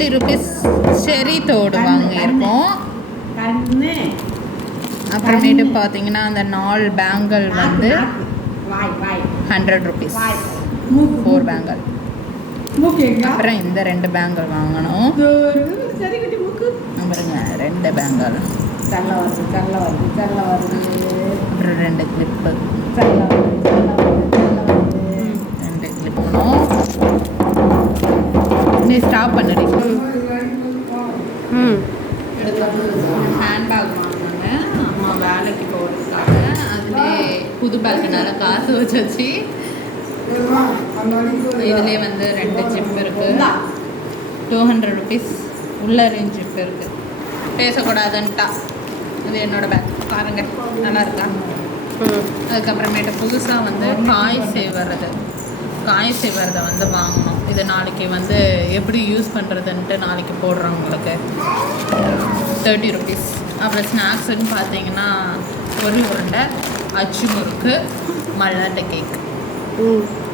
20 rupees செரி தோடு வாங்கியிருக்கோம். அப்புறமேட்டு பார்த்தீங்கன்னா அந்த 4 பேங்கிள் வந்து 100 rupees 4 பேங்கிள். அப்புறம் இந்த 2 பேங்கிள் வாங்கணும். பாருங்க 2 பேங்கிள். அப்புறம் 2 கிளிப்பு. 2 கிளிப் வாங்கணும். நீ ஸ்டாப் பண்ணுடி. ஹேண்ட்பேக் வாங்கினாங்க அம்மா வேலைக்கு போகிறதுக்காக. அதுலேயே புது பேக்குனால காசு வச்சு இதுலேயே வந்து 2 ஜிப் இருக்குது. 200 rupees உள்ள ரேஞ்ச் ஜிப் இருக்குது. பேசக்கூடாதுன்ட்டா. இது என்னோட பேக் பாருங்க நல்லா இருக்கா. அதுக்கப்புறமேட்டு புதுசாக வந்து காய் சேவரதை வந்து வாங்கணும். இது நாளைக்கு வந்து எப்படி யூஸ் பண்ணுறதுன்ட்டு நாளைக்கு போடுறோம் உங்களுக்கு. 30 rupees. அப்புறம் ஸ்நாக்ஸுன்னு பார்த்தீங்கன்னா ஒரு உருண்டை, அச்சு முறுக்கு, மல்லாட்டை கேக்.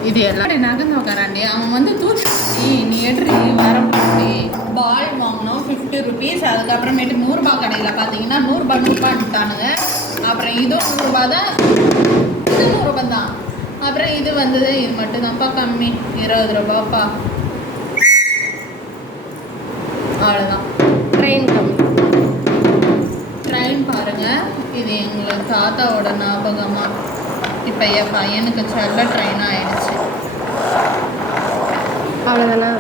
இது எல்லாம் நகர்ந்து உட்காராண்டி அவன் வந்து தூக்கி நீ எடுத்து வர போட்டி. பால் வாங்கினோம் 50 rupees. அதுக்கப்புறமேட்டு 100 ரூபா கடையில் பார்த்தீங்கன்னா 100 ரூபான்ட்டானுங்க. அப்புறம் இதுவும் 100 ரூபா தான், இது 100 ரூபா தான். அப்புறம் இது வந்தது, இது மட்டும் தான்ப்பா கம்மி, 20 ரூபாப்பா. அவ்வளோதான். ட்ரெயின் பாருங்கள், இது எங்களுக்கு தாத்தாவோட ஞாபகமாக. இப்போ என் பையனுக்கு செல்ல ட்ரெயின் ஆயிடுச்சு. அவ்வளோதானா?